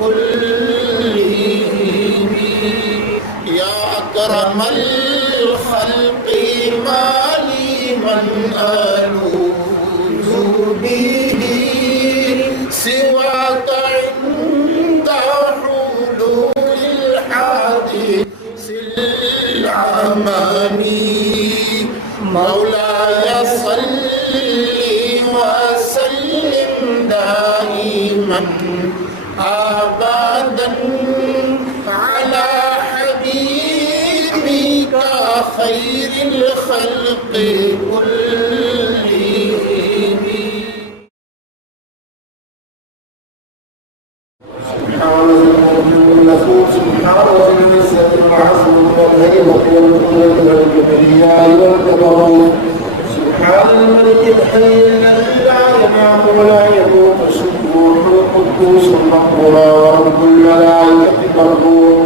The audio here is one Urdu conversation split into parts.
كلهم يا أكرم الخلق ما لي من ألوذ به سواك عند حلول الحادث العمم مولاي صل وسلم دائما أبدا على حبيبك خير الخلق كلهم. سبحان الرسول سبحان النساء العزم والهيبة والقدرة والكبرياء والجبروت سبحان الملك الحي الذي لا ينام ولا يموت سبوح القدوس ربنا ورب الملائكة والروح.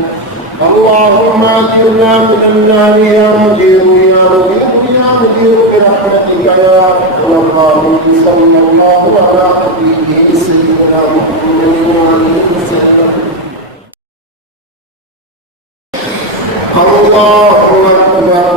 اللهم اجرنا من النار يا مجير يا مجير يا مجير برحمتك يا ارحم الراحمين. صلى الله على حبيبه سيدنا محمد وعلى وسلم. الله اكبر.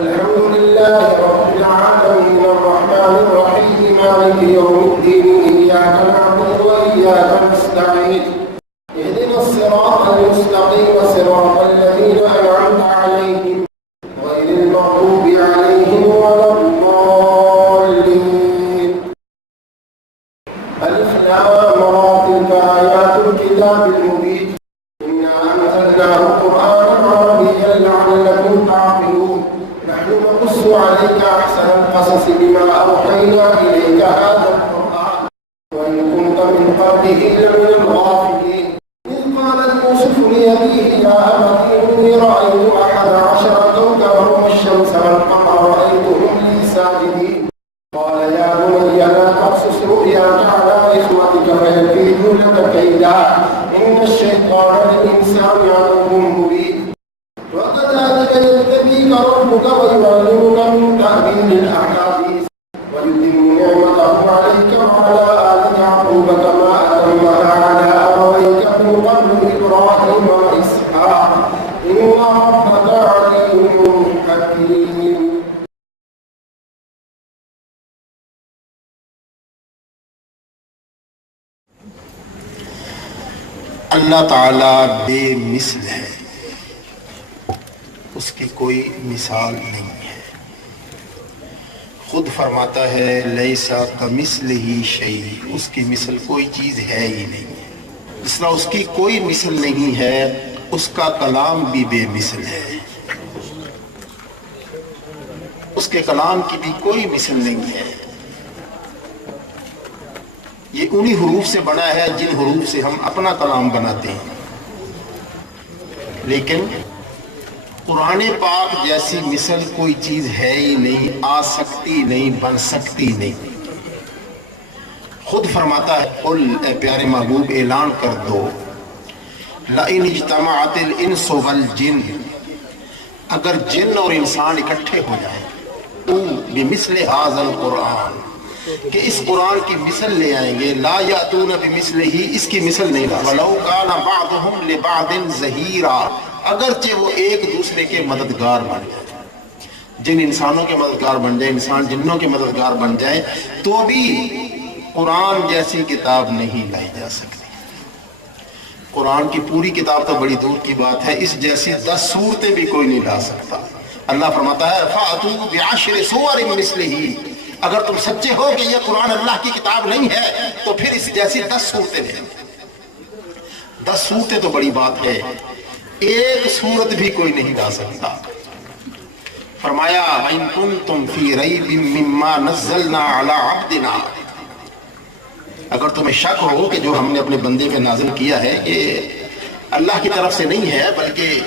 الحمد لله رب العالمين الرحمن الرحيم مالك يوم الدين إياك نعبد وإياك نستعين اهدنا الصراط المستقيم صراط الذين أنعمت عليهم غير المغضوب عليهم ولا الضالين. ألف لام را تلك آيات الكتاب المبين إنا أنزلناه قرآنا عربيا لعلكم تعقلون. نحن نقص عليك أحسن القصص بما أوحينا إليك هذا القرآن وإن كنت من قبله لمن الغافلين. إذ قال يوسف لأبيه يا أبت إني رأيت 11 كوكبا والشمس والقمر رأيتهم لي ساجدين. قال يا بني لا تقصص رؤياك على إخوتك فيكيدوا لك كيدا إن الشيطان للإنسان عدو مبين. وكذلك يجتبيك ربك ويعلمك من تأويل الأحاديث ويتم نعمته عليك وعلى آل يعقوب كما أتمها على أبويك من قبل إبراهيم وإسحاق إن ربك عليم حكيم. اللہ تعالیٰ بے مثل ہے، اس کی کوئی مثال نہیں ہے۔ خود فرماتا ہے لیسا کمثلہ شیء، اس کی مثل کوئی چیز ہے ہی نہیں ہے۔ اس طرح اس کی کوئی مثل نہیں ہے، اس کا کلام بھی بے مثل ہے، اس کے کلام کی بھی کوئی مثل نہیں ہے۔ یہ انہی حروف سے بنا ہے جن حروف سے ہم اپنا کلام بناتے ہیں، لیکن قرآن پاک جیسی مثل کوئی چیز ہے ہی نہیں، آ سکتی نہیں، بن سکتی نہیں۔ خود فرماتا ہے قل، اے پیارے محبوب اعلان کر دو، لئن اجتمعت الانس والجن، اگر جن اور انسان اکٹھے ہو جائیں، تو بمثل ھذا القرآن، کہ اس قرآن کی مثل لے آئیں گے، لا یاتون بمثلہ، اس کی مثل نہیں لا، ولو کان بعضهم لبعض ظہیرا، اگرچہ وہ ایک دوسرے کے مددگار بن جائے، جن انسانوں کے مددگار بن جائے، انسان جنوں کے مددگار بن جائے، تو بھی قرآن جیسی کتاب نہیں لائی جا سکتی۔ قرآن کی پوری کتاب تو بڑی دور کی بات ہے، اس جیسی 10 صورتیں بھی کوئی نہیں لا سکتا۔ اللہ فرماتا ہے فَأْتُوا بِعَشْرِ سُوَرٍ مِثْلِهِ، اگر تم سچے ہو کہ یہ قرآن اللہ کی کتاب نہیں ہے تو پھر اس جیسی 10 صورتیں لیں۔ 10 صورتیں تو بڑی بات ہے، ایک صورت بھی کوئی نہیں لا سکتا۔ فرمایا وَإِن كُنتُمْ فِي رَيْبٍ مِّمَّا نَزَّلْنَا عَلَىٰ عَبْدِنَا، اگر تمہیں شک ہو کہ جو ہم نے اپنے بندے پہ نازل کیا ہے یہ اللہ کی طرف سے نہیں ہے بلکہ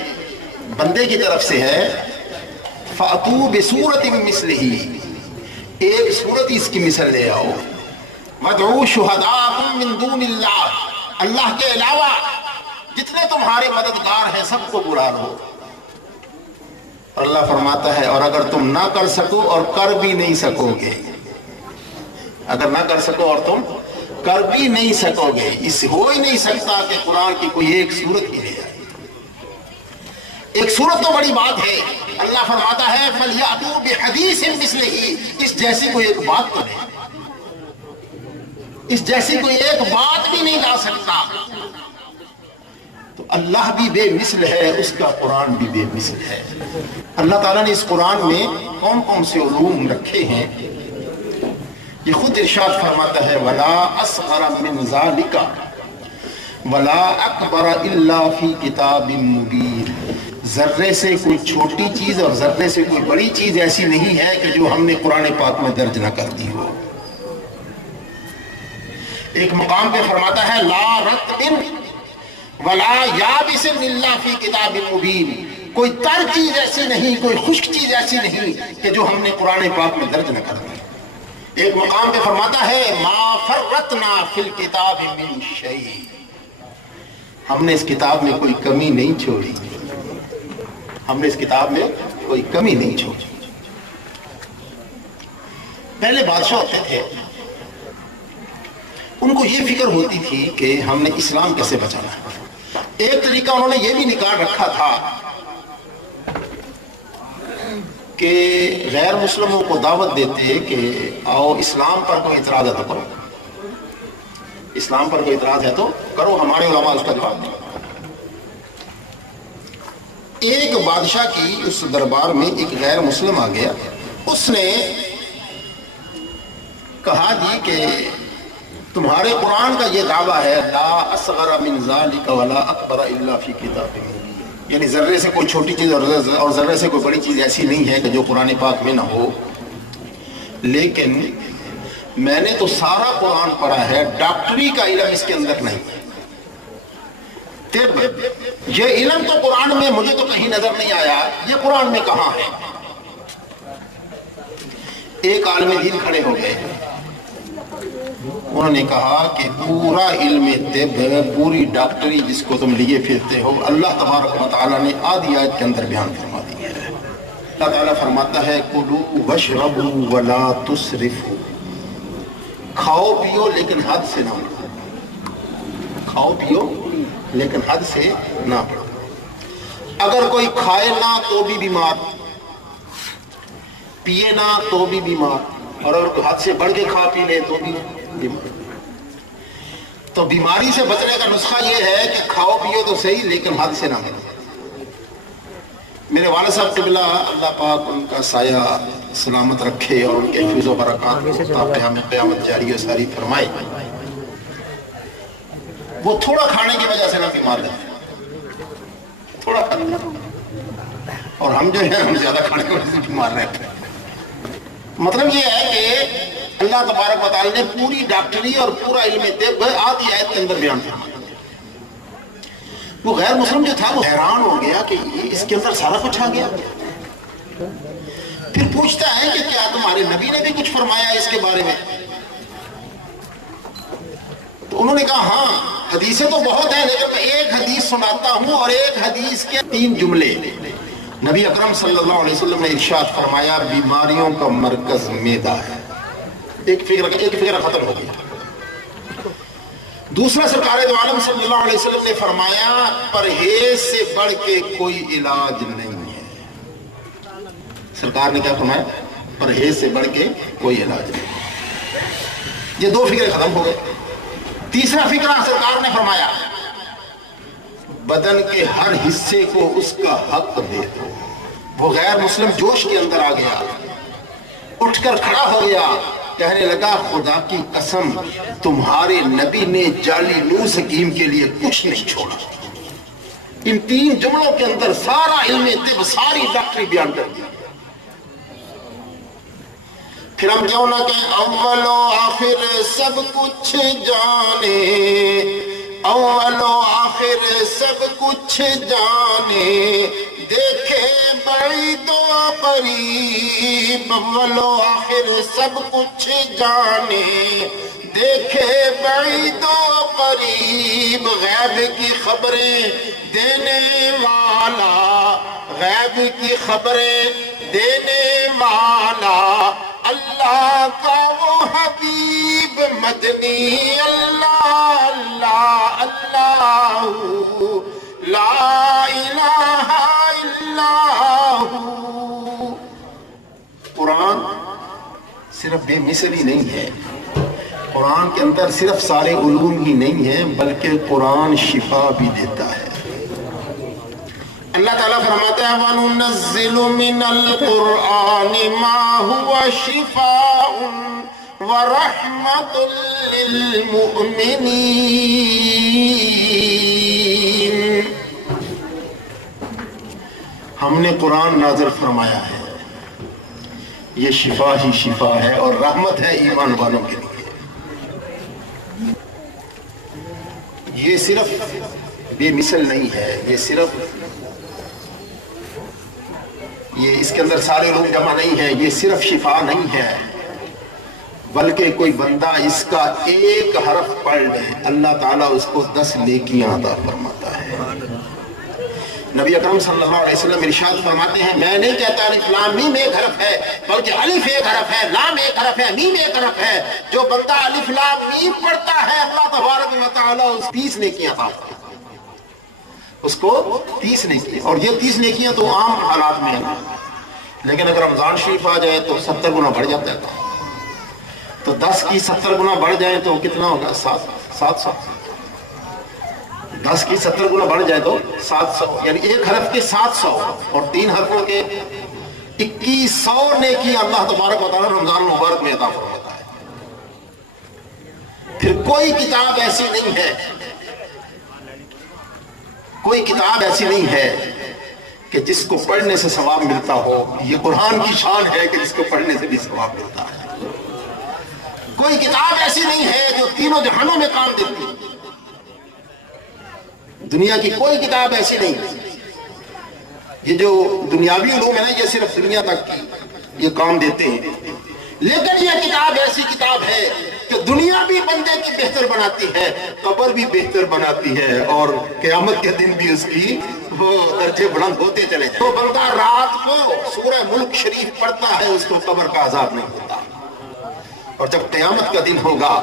بندے کی طرف سے ہے، فَأْتُوا بِسُورَةٍ مِّثْلِهِ، ایک صورت اس کی مثل لے آؤ، وَادْعُوا شُهَدَاءَكُم مِّن دُونِ اللَّهِ، اللہ کے علاوہ جتنے تمہارے مددگار ہیں سب کو بلا لو۔ اور اللہ فرماتا ہے اور اگر تم نہ کر سکو اور کر بھی نہیں سکو گے، اگر نہ کر سکو اور تم کر بھی نہیں سکو گے، اس ہو ہی نہیں سکتا کہ قرآن کی کوئی ایک سورت ہی لے جائے۔ ایک سورت تو بڑی بات ہے، اللہ فرماتا ہے فَلْيَأْتُوا بِحَدِيثٍ مِثْلِهِ، اس جیسی کوئی ایک بات تو نہیں، اس جیسی کوئی ایک بات بھی نہیں لا سکتا۔ تو اللہ بھی بے مثل ہے، اس کا قرآن بھی بے مثل ہے۔ اللہ تعالیٰ نے اس قرآن میں کون کون سے علوم رکھے ہیں یہ خود ارشاد فرماتا ہے وَلَا أَصْغَرَ مِنْ ذَلِكَ وَلَا أَكْبَرَ إِلَّا فِي كِتَابٍ مُبِينٍ، ذرے سے کوئی چھوٹی چیز اور ذرے سے کوئی بڑی چیز ایسی نہیں ہے کہ جو ہم نے قرآن پاک میں درج نہ کر دی ہو۔ ایک مقام پہ فرماتا ہے لا رطب ولا یابس الا فی کتاب مبین، کوئی تر چیز ایسی نہیں، کوئی خشک چیز ایسی نہیں کہ جو ہم نے قرآن پاک میں درج نہ کر دی۔ ایک مقام پہ فرماتا ہے ما فرطنا فی الکتاب من شیء، ہم نے اس کتاب میں کوئی کمی نہیں چھوڑی، ہم نے اس کتاب میں کوئی کمی نہیں چھوڑی۔ پہلے بادشاہ ہوتے تھے، ان کو یہ فکر ہوتی تھی کہ ہم نے اسلام کیسے بچانا ہے۔ ایک طریقہ انہوں نے یہ بھی نکال رکھا تھا کہ غیر مسلموں کو دعوت دیتے کہ آؤ اسلام پر کوئی اعتراض ہے تو کرو، اسلام پر کوئی اعتراض ہے تو کرو، ہمارے علماء اس کا جواب دیں۔ ایک بادشاہ کی اس دربار میں ایک غیر مسلم آ گیا، اس نے کہا جی کہ تمہارے قرآن کا یہ دعویٰ ہے لا اصغر من ذالک ولا اکبر الا فی کتاب مبین، یعنی ذرے سے کوئی چھوٹی چیز اور ذرے سے کوئی بڑی چیز ایسی نہیں ہے کہ جو قرآن پاک میں نہ ہو، لیکن میں نے تو سارا قرآن پڑھا ہے، ڈاکٹری کا علم اس کے اندر نہیں، طب یہ علم تو قرآن میں مجھے تو کہیں نظر نہیں آیا، یہ قرآن میں کہاں ہے؟ ایک عالم دین کھڑے ہو گئے، انہوں نے کہا کہ پورا علم طب، پوری ڈاکٹری جس کو تم لیے پھرتے ہو، اللہ تبارک و تعالیٰ نے آدھی آیت کے اندر بیان فرما دی ہے۔ اللہ تعالیٰ فرماتا ہے کُلُوا وَاشْرَبُوا وَلَا تُسْرِفُوا، کھاؤ پیو لیکن حد سے نہ بڑھو، کھاؤ پیو لیکن حد سے نہ بڑھو۔ اگر کوئی کھائے نہ تو بھی بیمار، پیے نہ تو بھی بیمار، اور اگر کوئی حد سے بڑھ کے کھا پی لے تو بھی بیمار۔ تو بیماری سے بچنے کا نسخہ یہ ہے کہ کھاؤ پیو تو صحیح لیکن حد سے نہ بڑھو۔ میرے والد صاحب قبلہ اللہ پاک ان کا سایہ سلامت رکھے اور ان کے حفظ و برکات کو قیامت جاری و ساری فرمائے، وہ تھوڑا کھانے کی وجہ سے نہ بیمار رہتے، تھوڑا کھانے، اور ہم جو ہیں ہم زیادہ کھانے کی وجہ سے بیمار رہتے ہیں۔ مطلب یہ ہے کہ اللہ تبارک و تعالی نے پوری ڈاکٹری اور پورا علم طب آدھی آیت کے اندر بیان فرما دیا۔ وہ غیر مسلم جو تھا وہ حیران ہو گیا کہ اس کے اندر سارا کچھ آ گیا۔ پھر پوچھتا ہے کہ کیا تمہارے نبی نے بھی کچھ فرمایا اس کے بارے میں؟ تو انہوں نے کہا ہاں حدیثیں تو بہت ہیں لیکن میں ایک حدیث سناتا ہوں، اور ایک حدیث کے 3 جملے۔ نبی اکرم صلی اللہ علیہ وسلم نے ارشاد فرمایا بیماریوں کا مرکز معدہ ہے۔ ایک فکر ختم ہو گیا۔ دوسرا سرکار دو عالم صلی اللہ علیہ وسلم نے فرمایا پرہیز سے بڑھ کے کوئی علاج نہیں ہے۔ سرکار نے کیا فرمایا؟ پرہیز سے بڑھ کے کوئی علاج نہیں۔ یہ 2 فکریں ختم ہو گئے۔ تیسرا فکرہ سرکار نے فرمایا بدن کے ہر حصے کو اس کا حق دے دو۔ وہ غیر مسلم جوش کے اندر آ گیا، اٹھ کر کھڑا ہو گیا، کہنے لگا خدا کی قسم تمہارے نبی نے جعلی نوز حکیم کے لیے کچھ نہیں چھوڑا۔ ان 3 جملوں کے اندر سارا علم طب، ساری ڈاکٹری بیان کر دی۔ پھر ہم کیوں نہ کہ اول و آخر سب کچھ جانے، اول و آخر سب کچھ جانے، دیکھے بعید و قریب، اول و آخر سب کچھ جانے، دیکھے بعید و قریب، غیب کی خبریں دینے والا، غیب کی خبریں دینے والا اللہ کا وہ حبیب مدنی اللہ اللہ اللہ لا الہ الا ہو۔ قرآن صرف بے مثل ہی نہیں ہے، قرآن کے اندر صرف سارے علوم ہی نہیں ہیں بلکہ قرآن شفا بھی دیتا ہے۔ اللہ تعالیٰ فرماتا ہے وَنُنَزِّلُ مِنَ الْقُرْآنِ مَا هُوَ شِفَاءٌ وَرَحْمَةٌ لِّلْمُؤْمِنِينَ۔ ہم نے قرآن نازل فرمایا ہے، یہ شفا ہی شفا ہے اور رحمت ہے ایمان والوں کے لیے۔ یہ صرف بے مثل نہیں ہے، یہ اس کے اندر سارے لوگ جمع نہیں ہیں، یہ صرف شفا نہیں ہے بلکہ کوئی بندہ اس کا ایک حرف پڑھ لے اللہ تعالیٰ اس کو 10 نیکیاں عطا فرماتا ہے۔ نبی اکرم صلی اللہ علیہ وسلم ارشاد فرماتے ہیں میں نہیں کہتا الف لام میم ایک حرف ہے بلکہ الف ایک حرف ہے، لام ایک حرف ہے، میم ایک حرف ہے۔ جو بندہ الف لام میم پڑھتا ہے اللہ تبارک و تعالیٰ اس 30 نیکیاں عطا فرماتا ہے، اس کو 30 نیکیاں، اور یہ 30 نیکیاں تو عام حالات میں ہیں، لیکن اگر رمضان شریف آ جائے تو 70 گنا بڑھ جاتا ہے، تو 10 کی 70 گنا بڑھ جائے تو کتنا ہوگا؟ 700۔ 10 کی 70 گنا بڑھ جائے تو 700، یعنی ایک حرف کے 700 اور 3 حرفوں کے 2100 نیکی اللہ تبارک و تعالیٰ رمضان المبارک میں عطا فرماتا ہے۔ پھر کوئی کتاب ایسی نہیں ہے کہ جس کو پڑھنے سے ثواب ملتا ہو، یہ قرآن کی شان ہے کہ جس کو پڑھنے سے بھی ثواب ملتا ہے۔ کوئی کتاب ایسی نہیں ہے جو تینوں جہانوں میں کام دیتی ہے، دنیا کی کوئی کتاب ایسی نہیں ہے۔ یہ جو دنیاوی علوم ہے نا یہ صرف دنیا تک یہ کام دیتے ہیں، لیکن یہ کتاب ایسی کتاب ہے کہ دنیا بھی بندے کی بہتر بناتی ہے، قبر بھی بہتر بناتی ہے، اور قیامت کے دن بھی اس کی وہ درجے بلند ہوتے چلے جائیں۔ تو بندہ رات کو سورہ ملک شریف پڑھتا ہے اس کو قبر کا عذاب نہیں ہوتا، اور جب قیامت کا دن ہوگا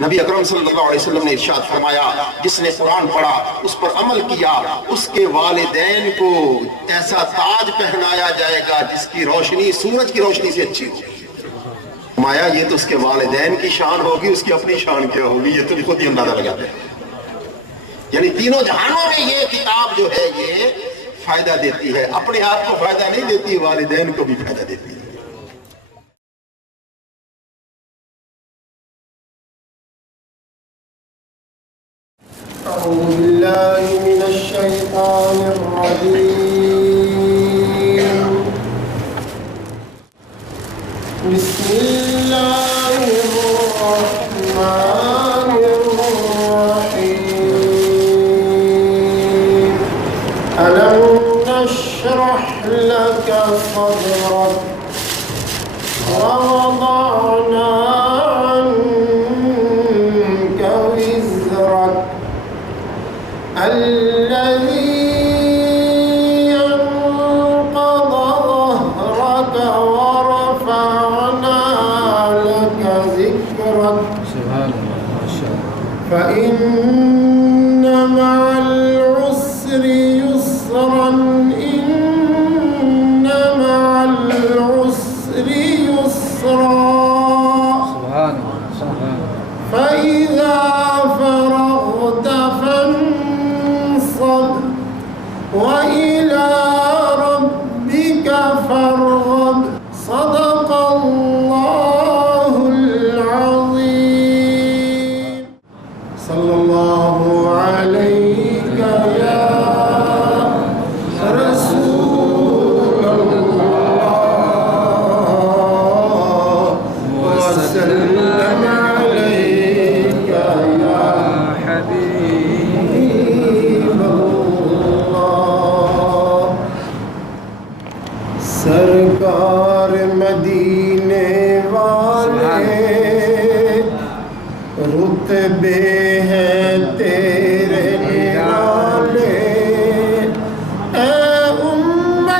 نبی اکرم صلی اللہ علیہ وسلم نے ارشاد فرمایا جس نے قرآن پڑھا اس پر عمل کیا اس کے والدین کو ایسا تاج پہنایا جائے گا جس کی روشنی سورج کی روشنی سے اچھی ہوگی۔ فرمایا یہ تو اس کے والدین کی شان ہوگی، اس کی اپنی شان کیا ہوگی یہ تو خود ہی اندازہ لگاتے ہیں۔ یعنی تینوں جہانوں میں یہ کتاب جو ہے یہ فائدہ دیتی ہے، اپنے آپ کو فائدہ نہیں دیتی، والدین کو بھی فائدہ دیتی ہے۔ أعوذ بالله من الشيطان الرجيم بسم الله الرحمن الرحيم ألم نشرح لك صدرك ووضعنا عنك وزرك الذي أنقض ظهرك ورفعنا لك ذكرك فإن مع العسر يسرا إن مع العسر يسرا فإذا فرغت فانصب وإلى ربك فارغب صدق الله العظيم صلى الله عليك يا رسول الله وسلم عليك يا حبيب الله سرکار مدینے والے رتبے ہیں تیرے نرالے اے امت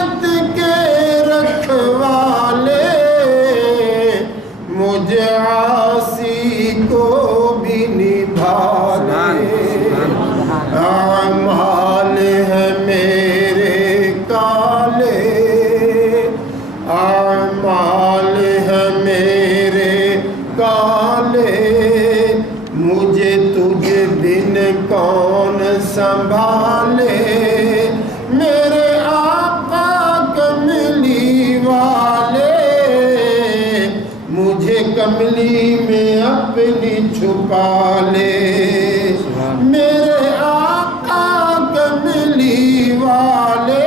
مجھے کملی میں اپنی چھپا لے، میرے آقا کملی والے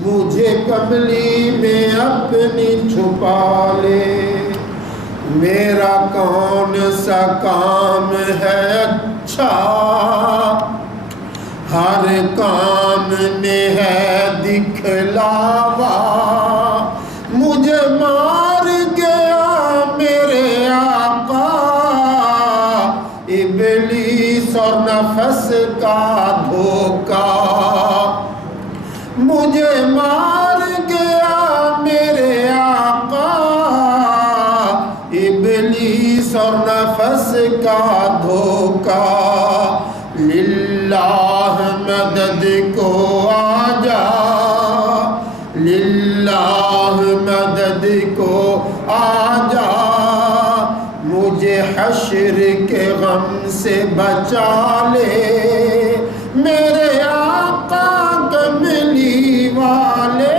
مجھے کملی میں اپنی چھپا لے۔ میرا کون سا کام ہے اچھا، ہر کام میں ہے دکھلاوا، مجھے مار گیا میرے آقا ابلیس اور نفس کا دھوکا، مجھے مار گیا میرے آقا ابلیس اور نفس کا دھوکا۔ للہ مدد کو آجا، للہ مدد کو آجا، مجھے حشر کے غم سے بچا لے، میرے آقا کملی والے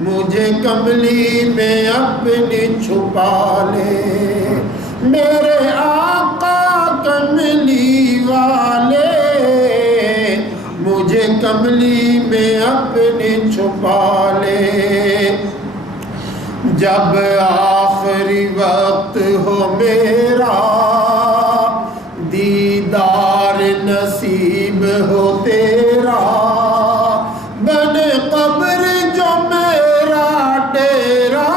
مجھے کملی میں اپنی چھپا لے، میرے آقا کملی والے مجھے کملی میں اپنی چھپا لے۔ جب آخری وقت ہو میرا دیدار نصیب ہو تیرا، بن قبر جو میرا ڈیرا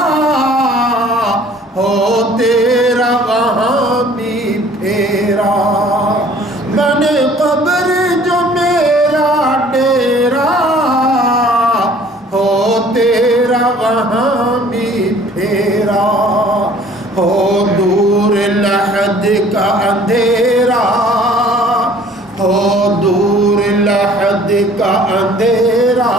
ہو تیرا وہاں بھی پھیرا، بن قبر جو میرا ڈیرا ہو تیرا وہاں بھی پھیرا، ہو دور لحد کا اندھیرا، ہو دور لحد کا اندھیرا،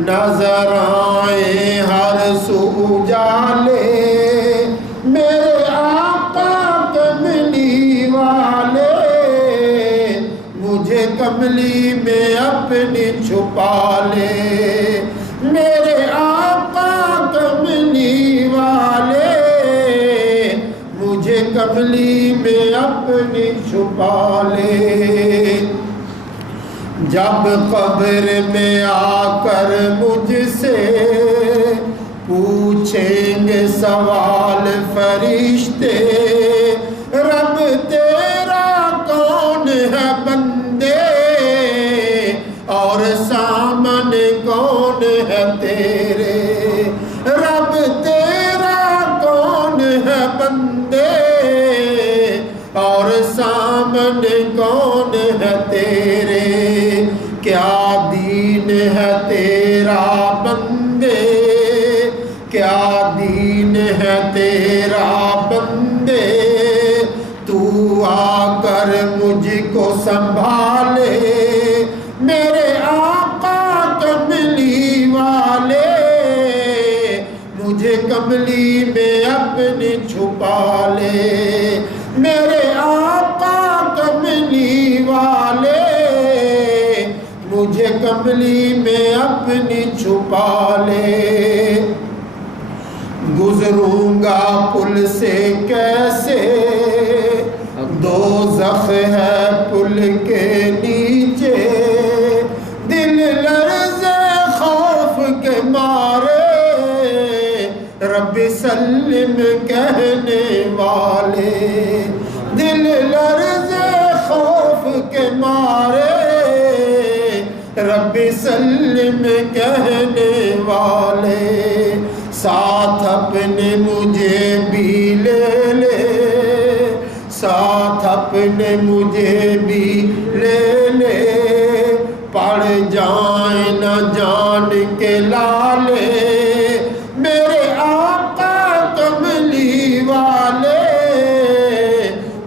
نظر آئے ہر سو اجالے، میرے آقا کملی والے مجھے کملی میں اپنی چھپا لے، میرے آقا کملی والے مجھے کملی میں اپنی چھپا لے۔ جب قبر میں آ کر مجھ سے پوچھیں گے سوال فرشتے، رب تیرا کون ہے بندے اور سامنے کون ہے تیرے، رب تیرا کون ہے بندے اور سامنے کون ہے تیرے، کیا دین ہے تیرا بندے، کیا دین ہے تیرا بندے، تو آ کر مجھ کو سنبھالے، میرے آقا کملی والے مجھے کملی میں اپنی چھپا لے، میرے آقا کملی والے مجھے کملی میں اپنی چھپا لے۔ گزروں گا پل سے کیسے، دوزخ ہے پل کے نیچے، دل لرزے خوف کے مارے، رب سلم کہنے والے، دل لرزے خوف کے مارے، رب سلم کہنے والے، ساتھ اپنے مجھے بھی لے لے، ساتھ اپنے مجھے بھی لے لے، پڑ جائیں نہ جان کے لالے، میرے آقا کملی والے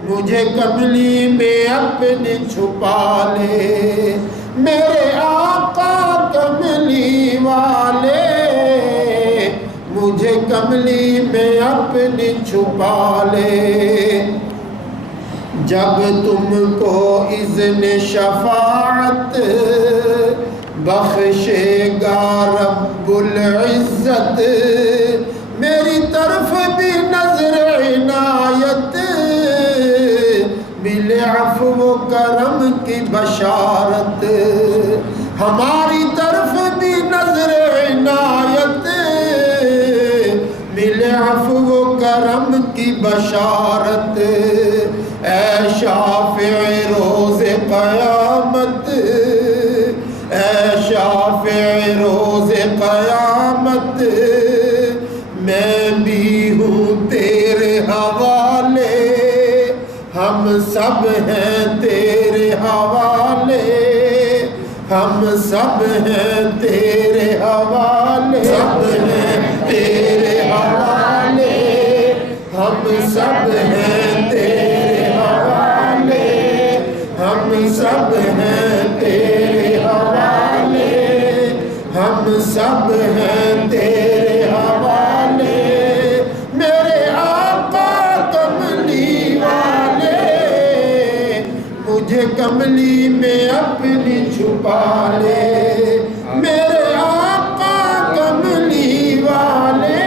مجھے کملی میں اپنے چھپا لے، میرے آقا کملی والے مجھے کملی میں اپنی چھپا لے۔ جب تم کو اذن شفاعت بخشے گا رب العزت، ہماری طرف بھی نظر عنایت، ملے عفو و کرم کی بشارت، اے شافع روز قیامت، اے شافع روز قیامت، میں بھی ہوں تیرے حوالے، ہم سب ہیں تیرے حوالے، ہم سب ہیں تیرے حوالے، سب ہیں تیرے حوالے، ہم سب ہیں تیرے حوالے، ہم سب ہیں تیرے حوالے، ہم سب ہیں تیرے حوالے، میرے آقا کملی والے، مجھے کملی میں اپنی چھپا لے، میرے آقا کملی والے،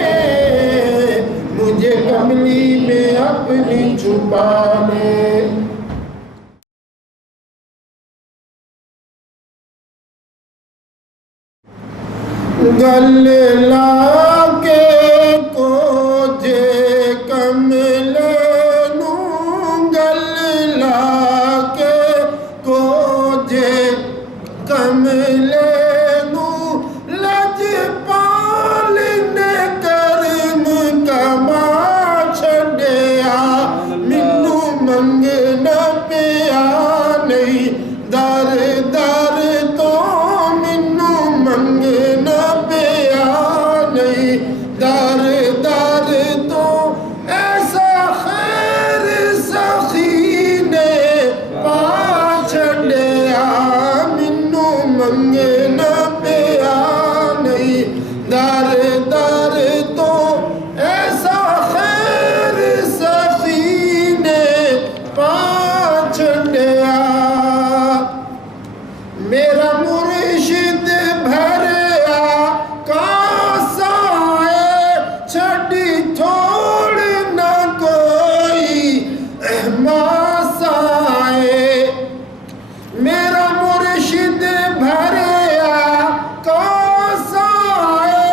مجھے کملی میں اپنی چھپا لے۔ گل لا کے کو جے کملے نوں، گل لا کے کو جے کملے نوں، لج پال نے کرم کما چھڈیا، مینوں منگنا پیا نہیں در در تو، مینوں منگنا پیا نہیں در در تو، ایسا خیر سخی نے پا چھڈیا، مینوں منگنا پیا نہیں در در تو، ایسا خیر سخی نے پا چھڈیا، میرا مرشد بھریا کاسا ہے، چھڈی تھوڑ نہ کوئی ماسا ہے، میرا مرشد بھریا کاسا ہے،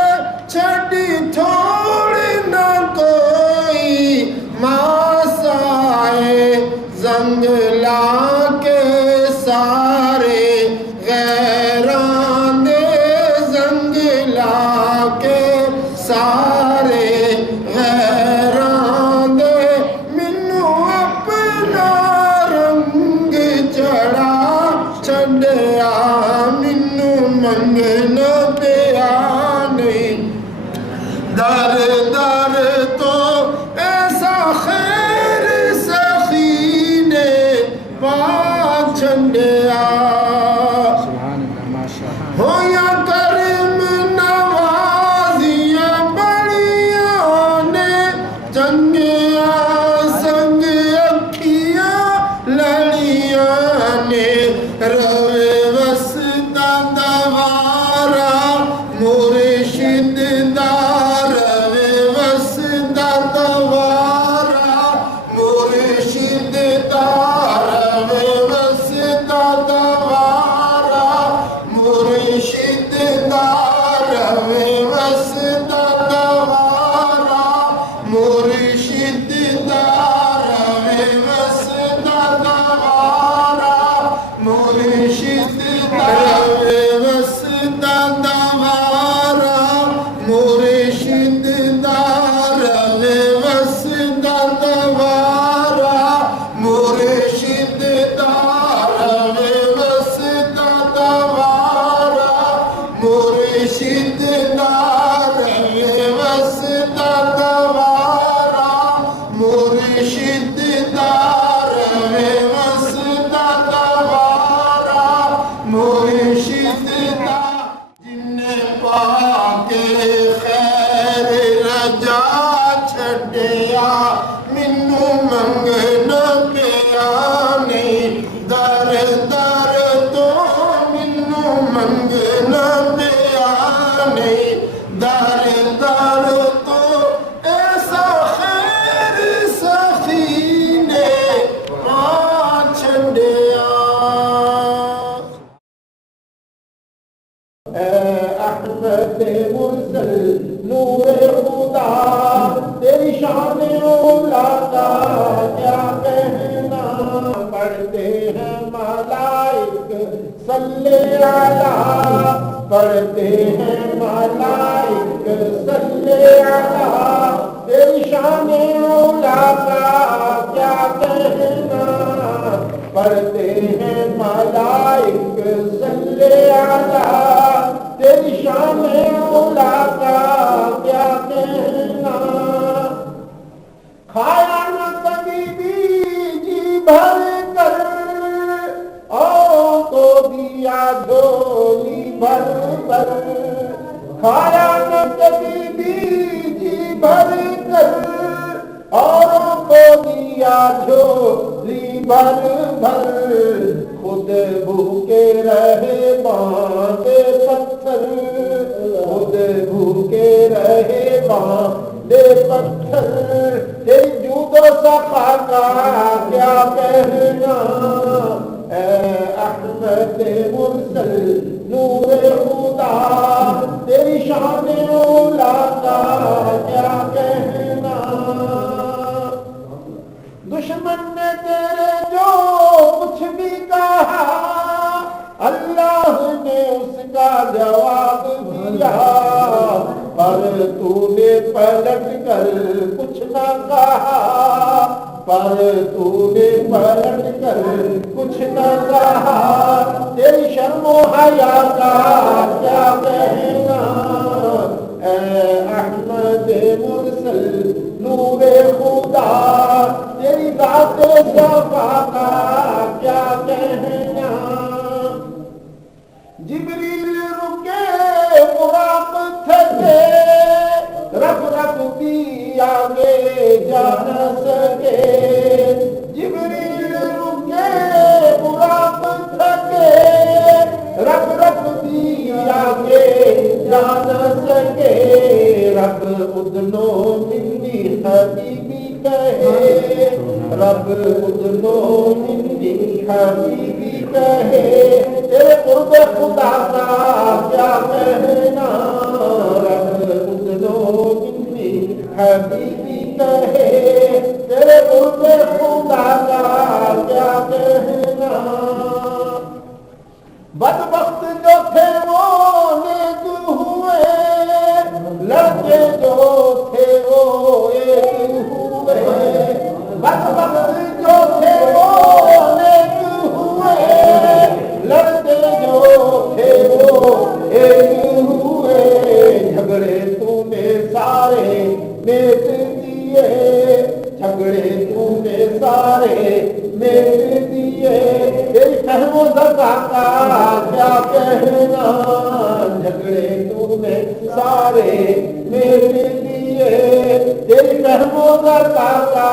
چھڈی تھوڑ نہ کوئی ماسا ہے، زنگ لا کے سارے غیران دے، زنگ لا کے سارے غیران دے، مینوں اپنا رنگ چڑھا چھڈیا، مینوں منگنا پیا نہیں در در تو، ایسا خیر سخی نے پا چھڈیا، ہو یا کرم نوازیاں بڑیاں نے، چنگیاں سنگ اکھیاں لڑیاں نے، روے وسطا دوارا مرشد دا، روے وسطا دوارا مرشد دا، روے وسطا دوارا مرشد دا، روے وسطا دوارا مرشد دا، روے وسطا دوارا مرشد دا، روے وسطا دوارا مرشد دا، روے وسطا دوارا مرشد دا، روے وسطا دوارا مرشد دا، روے وسطا دوارا مرشد دا، روے وسطا دوارا مرشد دا، جن پا کے خیر رجا چھڈیا، مینوں منگنا پیا نہیں در در تو، مینوں منگنا پیا نہیں در در تو، ایسا خیر سخی نے پا چھڈیا۔ صلی علی پڑھتے ہیں ملائک صلی علی تیری شان اولا کا کیا کہنا پڑھتے ہیں ملائک صلی علی تیری شان اولا کا کیا کہنا کھایا نہ کبھی بھی جی بھر کر اور تو دیا جھولی بھر کر کھایا نہ کبھی بھی جی بھر کر اور کو دیا جھولی بھر بھر خود بھوکے رہے باندھے پتھر خود بھوکے رہے باندھے پتھر تیری جود و سخا کا کیا کہنا اے احمد مرسل نور خدا تیری شان اولا کا کیا کہنا دشمن نے تیرے جو کچھ بھی کہا اللہ نے اس کا جواب دیا پر تو نے پلٹ کر کچھ نہ کہا پر تو نے پلٹ کر کچھ نہ کہا تیری شرم و حیا کا کیا کہنا اے احمد مرسل نور خدا تیری ذات صفا کا کیا کہنا جبریل رکے براق تھکے رب رب بھی آگے جا نہ سکے جبریل رکے براق تھکے رب رب بھی آگے جا نہ سکے رب ادنو منی حبیبی کہے رب ادنو منی حبیبی کہے تیرے قرب خدا کا کیا کہنا رب ادنو منی حبیبی کہے تیرے قرب خدا کا کیا کہنا بدبخت جو تھے وہ نیک ہوئے لڑکے جو تھے وہ ایک ہوئے بدبخت جو تھے وہ نیک ہوئے لڑکے جو تھے وہ ایک ہوئے جھگڑے تو نے سارے میٹ دیے جھگڑے تو نے سارے میٹ دیے تیری فہم و ذکا کا کیا کہنا جھگڑے تو نے سارے میٹ دیے تیری فہم و ذکا کا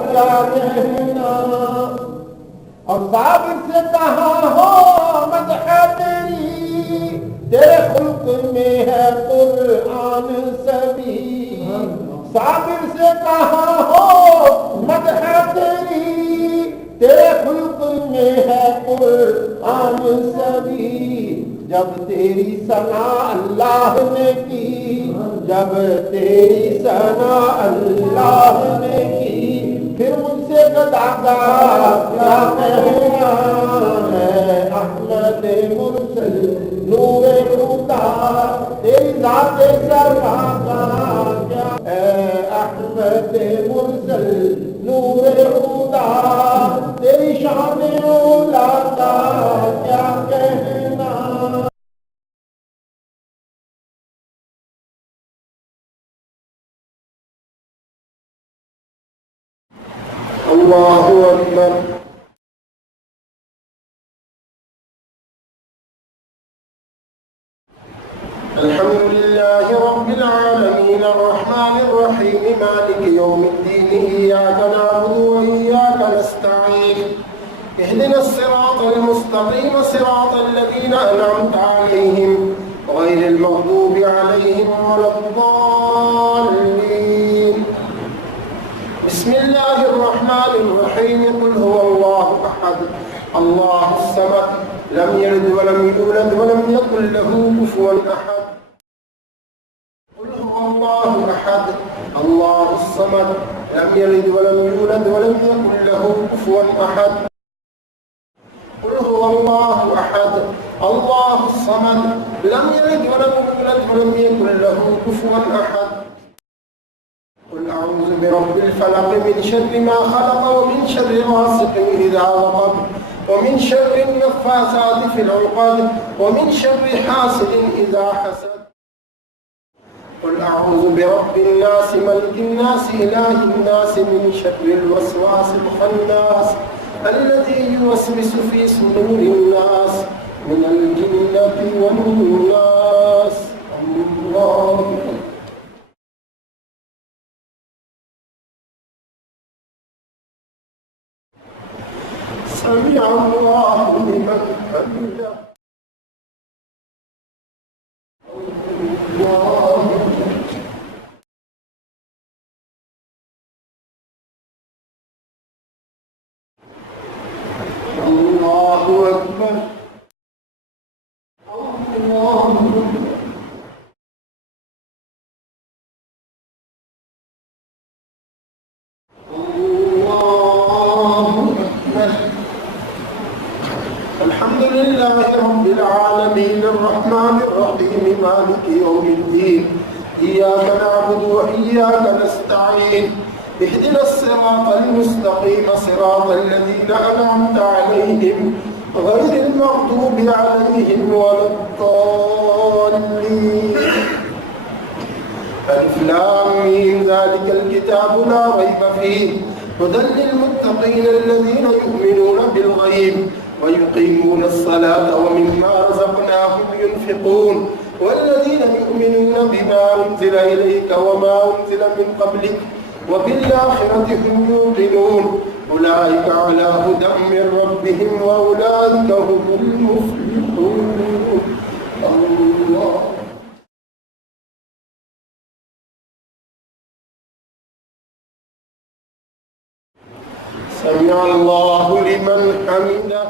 کیا کہنا اور صابر سے کہاں ہو مدح تیری تیرے خلق میں ہے قرآن سبی صابر سے کہاں ہو مدح تیری تیرے خلق میں ہے قرآن سبی جب تیری ثنا اللہ نے کی جب تیری ثنا اللہ نے کی پھر مجھ سے گدا کا کیا کہنا ہے احمد مرسل نور خدا تیری ذات سرما کا کیا ہے احمد مرسل نور خدا تیری شان اولا کا کیا کہنا اللہ اکبر الحمد لله رب العالمين الرحمن الرحيم مالك يوم الدين إياك نعبد وإياك نستعين اهدنا الصراط المستقيم صراط الذين أنعمت عليهم غير المغضوب عليهم ولا الضالين بسم الله الرحمن الرحيم قل هو الله أحد الله الصمد لم يلد ولم يولد ولم يكن له كفوا أحد قل هو الله أحد الله الصمد لم يلد ولم يولد ولم يكن له كفوا أحد قل هو الله أحد الله الصمد لم يلد ولم يولد ولم يكن له كفوا أحد. قل أعوذ برب الفلق من شر ما خلق ومن شر غاسق إذا وقب ومن شر النفاثات في العقد ومن شر حاسد إذا حسد. قل أعوذ برب الناس ملك الناس إله الناس من شر الوسواس الخناس الذي يوسوس في صدور الناس من الجنة والناس. الله سمع الله لمن حمده. الله أكبر. الله الحمد لله رب العالمين الرحمن الرحيم مالك يوم الدين إياك نعبد وإياك نستعين اهدنا الصراط المستقيم صراط الذين أنعمت عليهم غير المغضوب عليهم ولا الضالين. ألف لام ميم ذلك الكتاب لا ريب فيه هدى للمتقين الذين يؤمنون بالغيب ويقيمون الصلاة ومما رزقناهم ينفقون والذين يؤمنون بما أنزل إليك وما أنزل من قبلك وبالآخرة هم يوقنون أولئك على هدى من ربهم وأولئك هم المفلحون. الله سمع الله لمن حمده.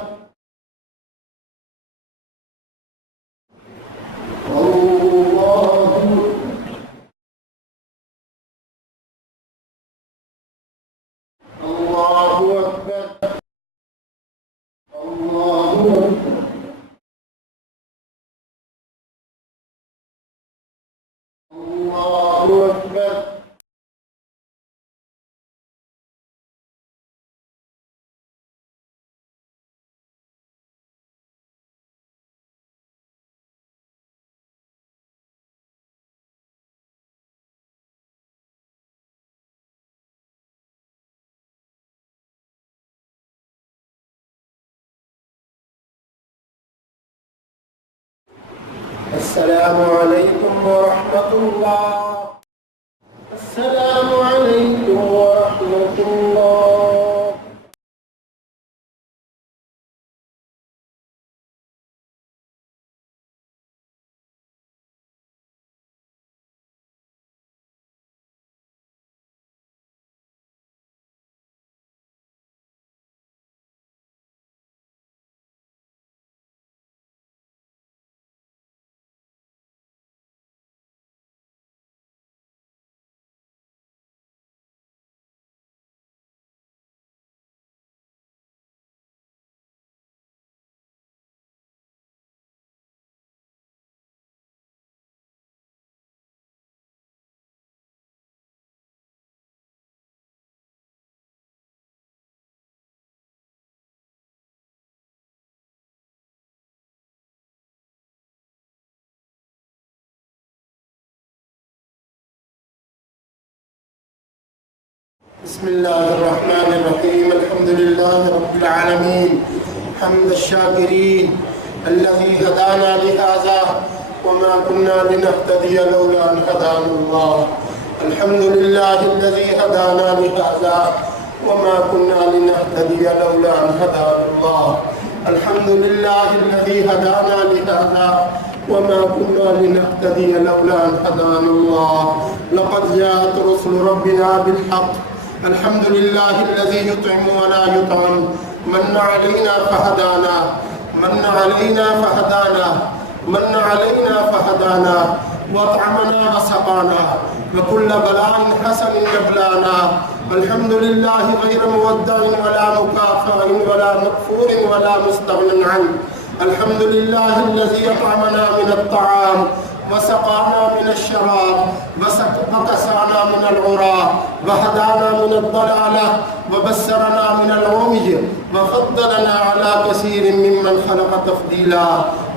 الله أكبر. الله أكبر. الله أكبر. السلام عليكم ورحمة الله. السلام عليكم ورحمة الله. بسم الله الرحمن الرحيم. الحمد لله رب العالمين حمد الشاكرين الذي هدانا لهذا وما كنا لنهتدي لولا أن هدانا الله. الحمد لله الذي هدانا لهذا وما كنا لنهتدي لولا أن هدانا الله. الحمد لله الذي هدانا لهذا وما كنا لنهتدي لولا أن هدانا الله. لقد جاءت رسل ربنا بالحق. الحمد لله الذي يطعم ولا يطعم. من علينا فهدانا من علينا فهدانا من علينا فهدانا وأطعمنا وسقانا وكل بلاء حسن نبلانا. الحمد لله غير مودع ولا مكافئ ولا مغفور ولا مستغن عنه. الحمد لله الذي أطعمنا من الطعام وسقانا من الشراب وكسانا من العراة وهدانا من الضلالة وبصرنا من العمي وفضلنا على كثير ممن خلق تفضيلا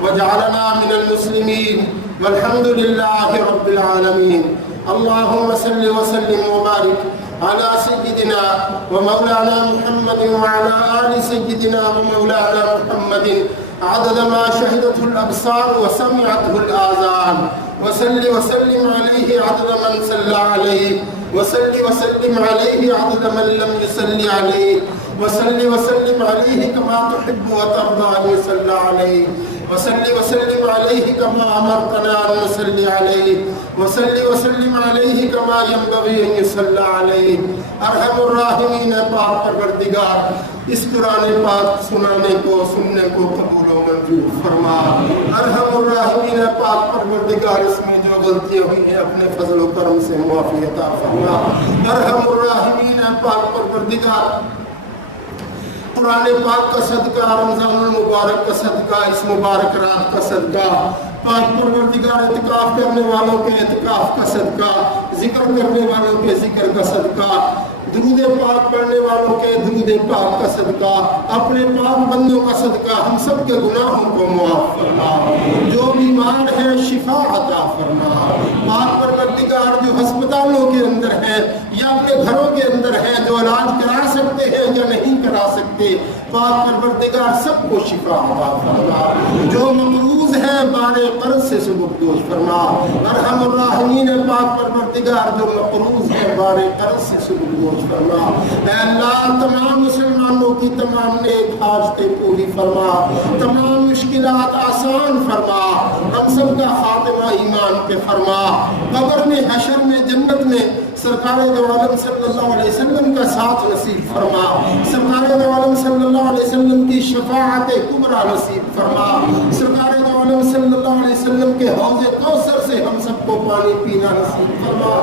وجعلنا من المسلمين والحمد لله رب العالمين. اللهم صل وسلم وبارك على سيدنا ومولانا محمد وعلى آل سيدنا ومولانا محمد عدد ما شهدته الأبصار وسمعته الآذان. وصل وسلم عليه عدد من صلى عليه وصل وسلم عليه عدد من لم يصلي عليه وصل وسلم عليه كما تحب وترضى أن يصلى عليه وصل وسلم عليه كما أمرتنا أن نصلي عليه وصل وسلم عليه كما ينبغي أن يصلى عليه. ارحم الراحمین پاک پروردگار اس قرآن پاک سنانے کو سننے کو قبول و منظور فرما. ارحم الراحمین پاک پروردگار اس میں جو غلطیاں ہوئی ہیں اپنے فضل و کرم سے معافی عطا فرما. ارحم الراحمین پاک پروردگار قرآن پاک کا صدقہ، رمضان المبارک کا صدقہ، اس مبارک رات کا صدقہ، پاک پروردگار اعتکاف کرنے والوں کے اعتکاف کا صدقہ، ذکر کرنے والوں کے ذکر کا صدقہ، درود پاک پڑھنے والوں کے درود پاک کا صدقہ، اپنے پاک بندوں کا صدقہ ہم سب کے گناہوں کو معاف فرما. جو بیمار ہیں شفا عطا فرما. پاک پروردگار جو ہسپتالوں کے اندر ہیں یا اپنے گھروں کے اندر ہیں، جو علاج کرا سکتے ہیں یا نہیں کرا سکتے، پاک پروردگار سب کو شفا عطا فرما. جو مقروض ہیں بار قرض سے سبکدوش فرما. ارحم الراحمین پاک پروردگار جو مقروض ہیں بار قرض سے سبکدوش فرما. اے اللہ تمام مسلمانوں کی تمام نیک حاجتیں پوری فرما، تمام مشکلات آسان فرما، ہم سب کا خاتمہ ایمان پہ فرما. قبر میں، حشر میں، جنت میں سرکار دو عالم صلی اللہ علیہ وسلم کا ساتھ نصیب فرما. سرکار دو عالم صلی اللہ علیہ وسلم کی شفاعت کبریٰ نصیب فرما. سرکار دو عالم صلی اللہ علیہ وسلم کے حوض کوثر سے ہم سب کو پانی پینا نصیب فرما.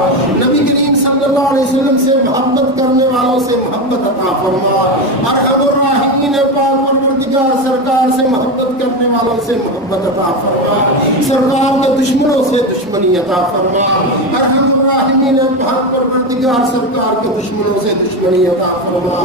نبی کریم صلی اللہ علیہ وسلم سے محبت کرنے والوں سے محبت عطا فرما. ارحم الراحمین پاک پروردگار سرکار سے محبت کرنے والوں سے محبت عطا فرما. سرکار کے دشمنوں سے دشمنی عطا فرما. ارحم الراحمین پاک پروردگار سرکار کے دشمنوں سے دشمنی عطا فرما.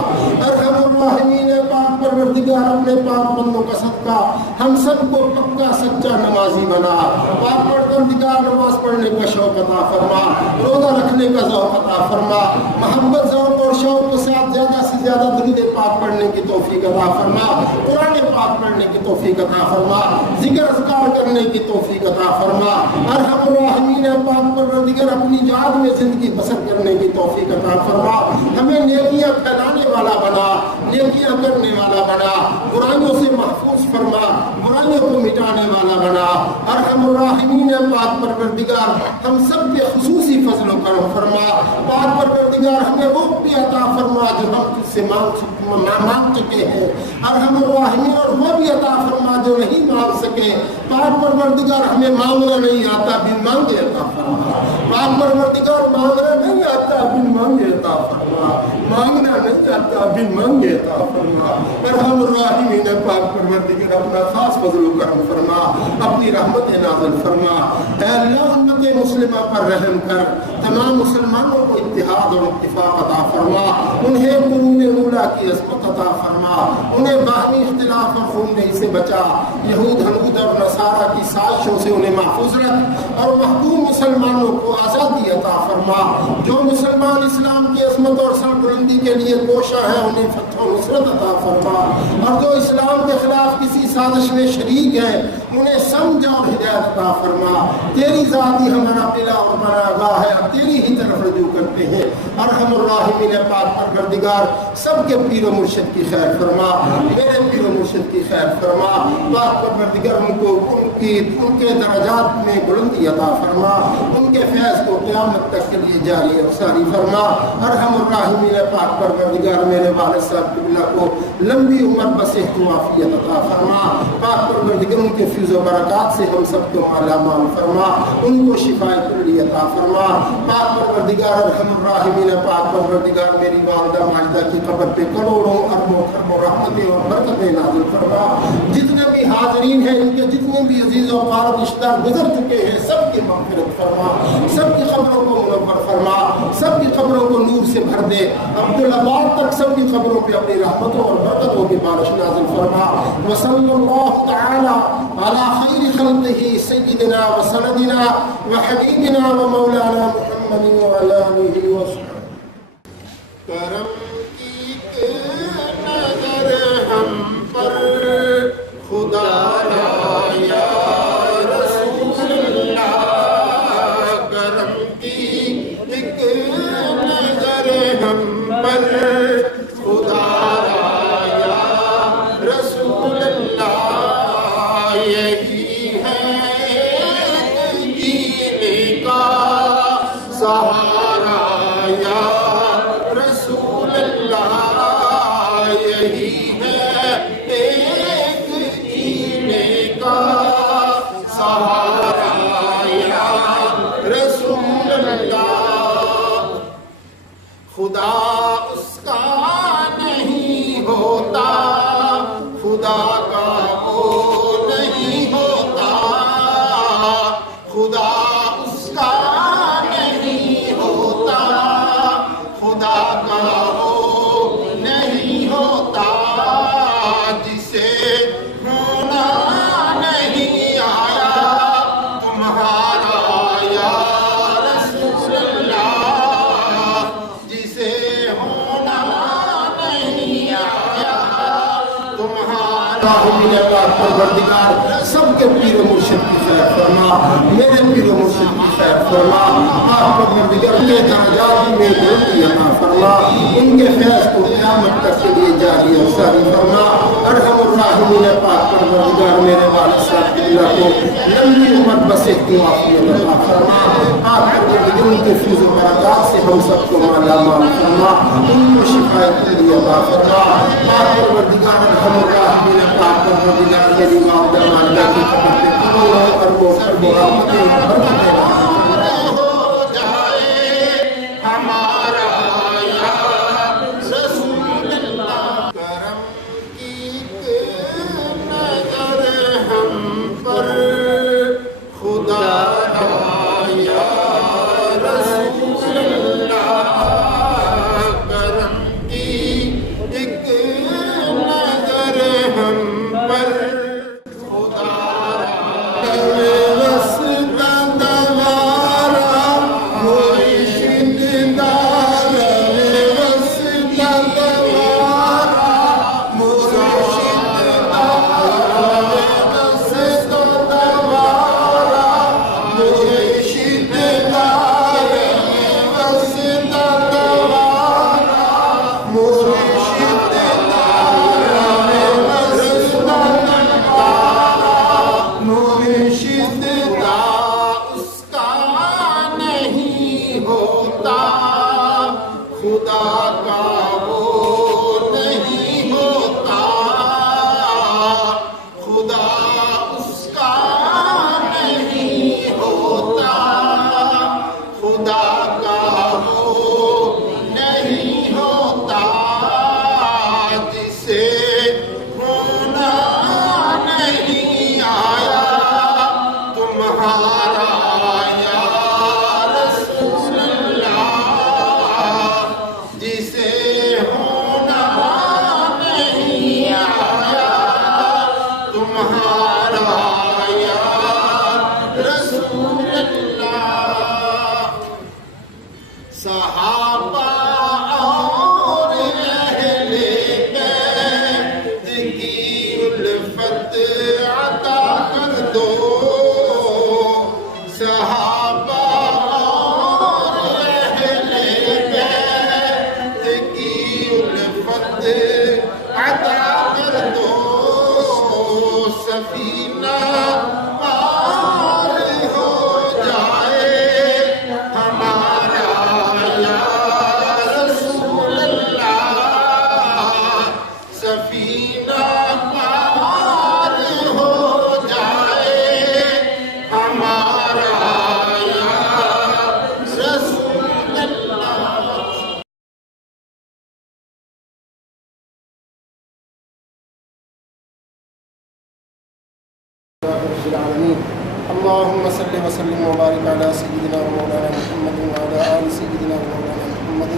ارحم الراحمین پاک پروردگار اپنے پاک بندوں کا صدقہ ہم سب کو پکا سچا نمازی بنا. پاک پروردگار نماز پڑھنے کا شوق عطا فرما، روزہ رکھنے کا ذوق عطا فرما، محبت ذوق اور شوق کے ساتھ زیادہ سے زیادہ درود پاک پڑھنے کی توفیق عطا فرما، قرآن پاک پڑھنے کی توفیق عطا فرما، ذکر اذکار کرنے کی توفیق عطا فرما. ارحم الراحمین پاک پروردگار اپنی یاد میں زندگی بسر کرنے کی توفیق عطا فرما. ہمیں نیکیاں پھیلانے والا بنا، نیکیاں کرنے والا بنا، برائیوں سے محفوظ فرما، برائیوں کو مٹانے والا بنا. ارحم الراحمین پاک پروردگار ہم سب کے خصوصی فضل و کرم فرما. پاک پروردگار ہمیں وہ بھی عطا فرما جو ہم تجھ سے مانگ چکے ہیں. ارحم الراحمین اور وہ بھی عطا فرما جو نہیں مانگ سکے. پاک پروردگار ہمیں مانگنا نہیں آتا، بن مانگے عطا فرما. پاک پروردگار مانگنا نہیں آتا، بن مانگے عطا فرما. مانگنا نہیں آتا، بن مانگے عطا فرما. ارحم الراحمین پاک پروردگار اپنا خاص فضل و کرم فرما، اپنی رحمت نازل فرما. اے اللہ امت مسلمہ پر رحم کر، تمام مسلمانوں کو اتحاد اور اتفاق عطا فرما، انہیں قرون اولیٰ کی عظمت عطا فرما، انہیں باہمی اختلاف اور خون ریزی سے بچا، یہود ہنود اور نصارہ کی سازشوں سے انہیں محفوظ رکھ اور محکوم مسلمانوں کو آزادی عطا فرما. جو مسلمان اسلام کی عظمت اور سربلندی کے لیے کوشاں ہیں انہیں فتح و نصرت عطا فرما، اور جو اسلام کے خلاف کسی سازش میں شریک ہیں انہیں سمجھ اور ہدایت عطا فرما. تیری ذات ہی ہمارا قلعہ اور پناہگاہ ہے، اب تیری ہی طرف رجوع کرتے ہیں. ارحم الراحمین پاک پروردگار سب کے پیر و مرشد کی خیر فرما، میرے پیر و مرشد کی خیر فرما. پاک پروردگار ان کے درجات میں بلندی عطا فرما، ان کے فیض کو قیامت تک کے لیے جاری اور ساری فرما. ارحم الراحمین پاک پروردگار میرے والد صاحب قبلہ کو لمبی عمر بصحت و عافیت عطا فرما. پاک پروردگار ان کے فیض و برکات سے ہم سب کو مالا مال فرما، ان کو شفاء کلی عطا فرما. پاک پروردگار ارحم الراحمین الراحمین پاک پروردگار میری والدہ ماجدہ کی قبر پہ کروڑوں اربوں خربوں رحمتیں اور برکتیں نازل فرما. جتنے بھی حاضرین ہیں ان کے جتنے بھی عزیز و اقارب رشتہ دار گزر چکے ہیں سب کی مغفرت فرما, سب کی قبروں کو منور فرما, سب کی قبروں کو نور سے بھر دے. عبدالآباد تک سب کی قبروں پہ اپنی رحمتوں اور برکتوں کی بارش نازل فرما. وصلی اللہ تعالی علی خیر خلقہ سیدنا و سندنا و حبیبنا و مولانا محمد وعلی آلہ وصحبہ. کرم کی نظر ہم پر خدا یا رسول اللہ, کرم کی ایک نظر ہم پر خدا یا رسول اللہ, یہی ہے جینے کا سہارا یا رسول اللہ, یہی ہے ایک جینے کا سہارا یا رسول اللہ. خدا اس کا نہیں ہوتا, خدا کا وہ نہیں ہوتا, خدا اس کا نہیں ہوتا, خدا کا وہ نہیں ہوتا, جسے ہونا نہیں آیا تمہارا یا رسول اللہ, جسے ہونا نہیں آیا تمہارا. پروردگار سب کے پیر و مرشد کی خیر فرما, میرے پیر و مرشد کی خیر فرما. آپ پروردگار کے درجات میں بلندی عطا فرما, ان کے فیض کو قیامت تک کے لیے جاری اور ساری فرما. ارحم الراحمین پاک پروردگار میرے والد صاحب قبلہ کو لمبی عمر بصحت و عافیت عطا فرما. آپ پروردگار ان کے فیض و برکات سے ہم سب کو مالا مال فرما, ان کو شفایت کے لیے عطا فرما. آپ پروردگار ارحم الراحمین پاک پروردگار میری والدہ ماجدہ کی قبر پہ کروڑوں اربوں خربوں رحمتیں اور برکتیں ہو جائے ہمارا یا رسول اللہ. کرم کی نظر ہم پر خدا یا رسول اللہ, کرم کی ایک نظر ہم پر خدا وسلم وبارك على سيدنا ومولانا محمد وعلى آل سيدنا ومولانا محمد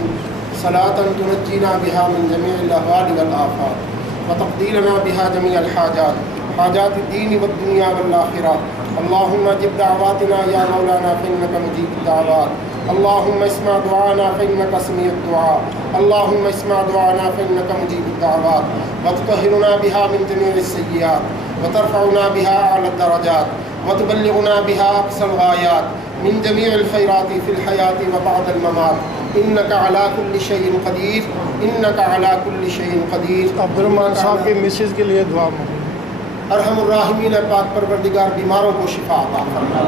صلاة تنجينا بها من جميع الأهوال والآفات وتقضي لنا بها جميع الحاجات حاجات الدين والدنيا والآخرة. اللهم اجب دعواتنا يا مولانا فإنك مجيب الدعوات. اللهم اسمع دعانا فإنك سميع الدعاء. اللهم اسمع دعانا فإنك مجيب الدعوات وتطهرنا بها من جميع السيئات وترفعنا بها أعلى الدرجات وتبلغنا بها أقصى الغايات من جميع الخيرات في الحياة وبعد الممات. إنك على كل شيء قدير. إنك على كل شيء قدير. عبد الرحمان صاحب کی مسز کے لیے دعا مانگیں. ارحم الراحمین پاک پروردگار بیماروں کو شفا عطا فرما.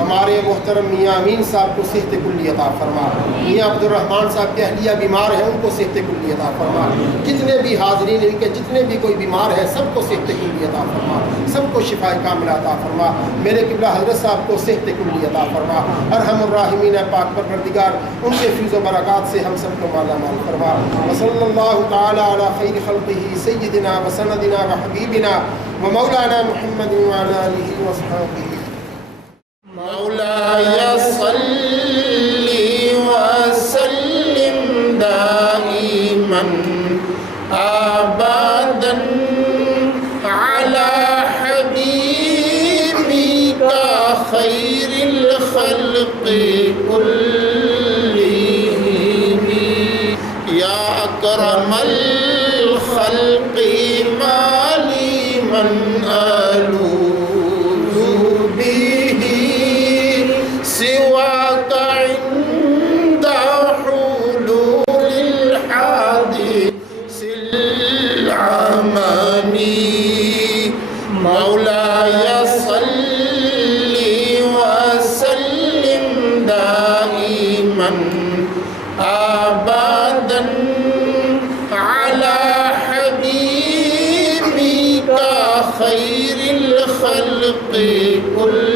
ہمارے محترم میاں امین صاحب کو صحت کلی عطا فرما. میاں عبد الرحمان صاحب کی اہلیہ بیمار ہیں ان کو صحت کلی عطا فرما. جتنے بھی حاضرین ان کے جتنے بھی کوئی بیمار ہے سب کو صحت کلی عطا فرما. سب کو شفا کاملہ عطا فرما. میرے قبلہ حضرت صاحب کو صحت کلی عطا فرما. ارحم الراحمین پاک پروردگار ان کے فیض و برکات سے ہم سب کو مالا مال فرما. وصلی اللہ تعالی علی خیر خلقہ سیدنا و سندنا و حبیبنا ومولانا محمد وعلى آله وصحبه. مولاي صل وسلم دائما أبدا على حبيبك خير الخلق كلهم يا أكرم الخلق من ألوذ به سواك عند حلول الحادث العمم. مولاي صل وسلم دائما أبدا على خير الخلق كل